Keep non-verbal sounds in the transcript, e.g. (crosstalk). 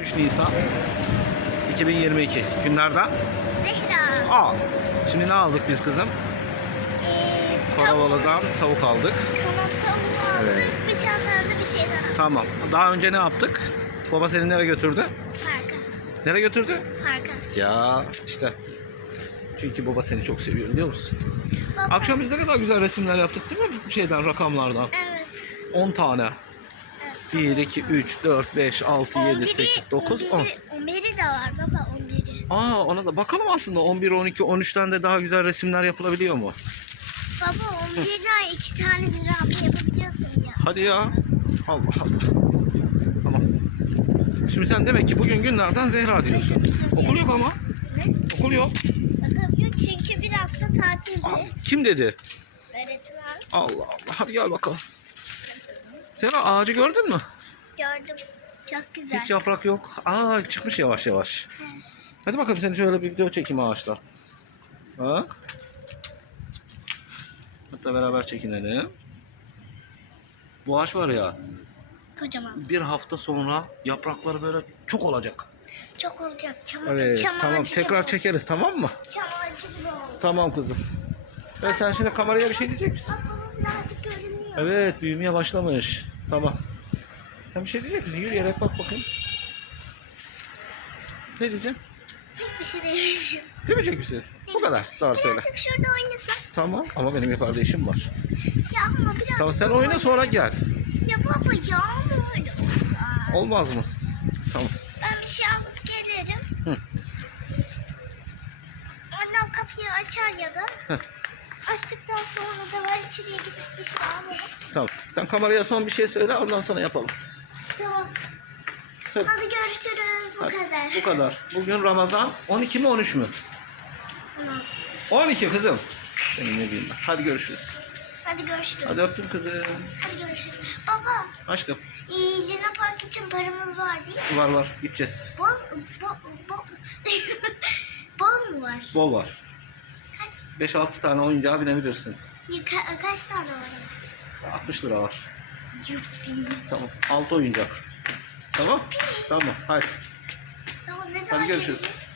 3 Nisan 2022 günlerden. Zehra. Aa, şimdi ne aldık biz kızım? Ee, tavuk. Karavalı'dan tavuk aldık. Kanat tavuğu aldık. Evet. Bir çantada bir şey daha. Tamam. Daha önce ne yaptık? Baba seni nereye götürdü? Parka. Nereye götürdü? Parka. Ya işte. Çünkü baba seni çok seviyor biliyor musun? Baba. Akşam biz ne kadar güzel resimler yaptık değil mi? Şeyden, rakamlardan. Evet. 10 tane. 1, 2, 3, 4, 5, 6, 7, 8, 9, 10. 11'i de var baba 11'i. Aa ona da bakalım aslında 11, 12, 13'ten de daha güzel resimler yapılabiliyor mu? Baba 11'den iki tane zürafa yapabiliyorsun ya. Hadi ya. Allah Allah. Tamam. Şimdi sen demek ki bugün günlerden Zehra diyorsun. Okul yok ama. Ne? Okul yok. Bakın çünkü bir hafta tatildi. Aa, kim dedi? Öğretmen Allah Allah. Hadi gel bakalım. Zehra ağacı gördün mü? gördüm. Çok güzel. Hiç yaprak yok. Aa çıkmış yavaş yavaş. Evet. Hadi bakalım seni şöyle bir video çekeyim ağaçta. Bak. Hatta beraber çekinelim. Bu ağaç var ya Kocaman. bir hafta sonra yaprakları böyle çok olacak. Çok olacak. Çam Evet çam tamam tekrar çekeriz tamam mı? Çam ağacı gibi oldu. Tamam kızım. Ve sen şimdi kameraya bir şey diyecek misin? Birazcık görünüyor. Evet büyümeye başlamış. Tamam. Sen bir şey diyecek misin? Yürüyerek bak bakayım. Ne diyeceksin? Pek bir şey değil. Demeyecek misin? Bu kadar. Doğru söyle. Birazcık şurada oynasın. Tamam ama benim yukarıda işim var. Ya ama birazcık. Tamam sen oyna sonra gel. Ya baba ya ama öyle olmaz. Olmaz mı? Tamam. Ben bir şey alıp gelirim. Hı. Annem kapıyı açar ya da. Hı. Açtıktan sonra da ben içeriye gidip bir şey. Tamam. Sen kameraya son bir şey söyle ondan sonra yapalım. Tamam. Söyle. Hadi görüşürüz. Bu Hadi, kadar. Bu kadar. Bugün Ramazan 12 mi 13 mü? Tamam. 12 kızım. Senin ne diyeyim ben. Hadi görüşürüz. Hadi görüşürüz. Hadi öptüm kızım. Hadi görüşürüz. Baba, Aşkım. e, Luna Park için paramız var değil mi? Var var. Gideceğiz. Boz, bo, bo, (laughs) bol mu var? Bol var. Kaç? 5-6 tane oyuncağa binebilirsin. Ka- kaç tane var? 60 lira var. Yuppi. Tamam. 6 oyuncak. Tamam. Tamam. Hadi. Tamam ne zaman Hadi görüşürüz. geliriz?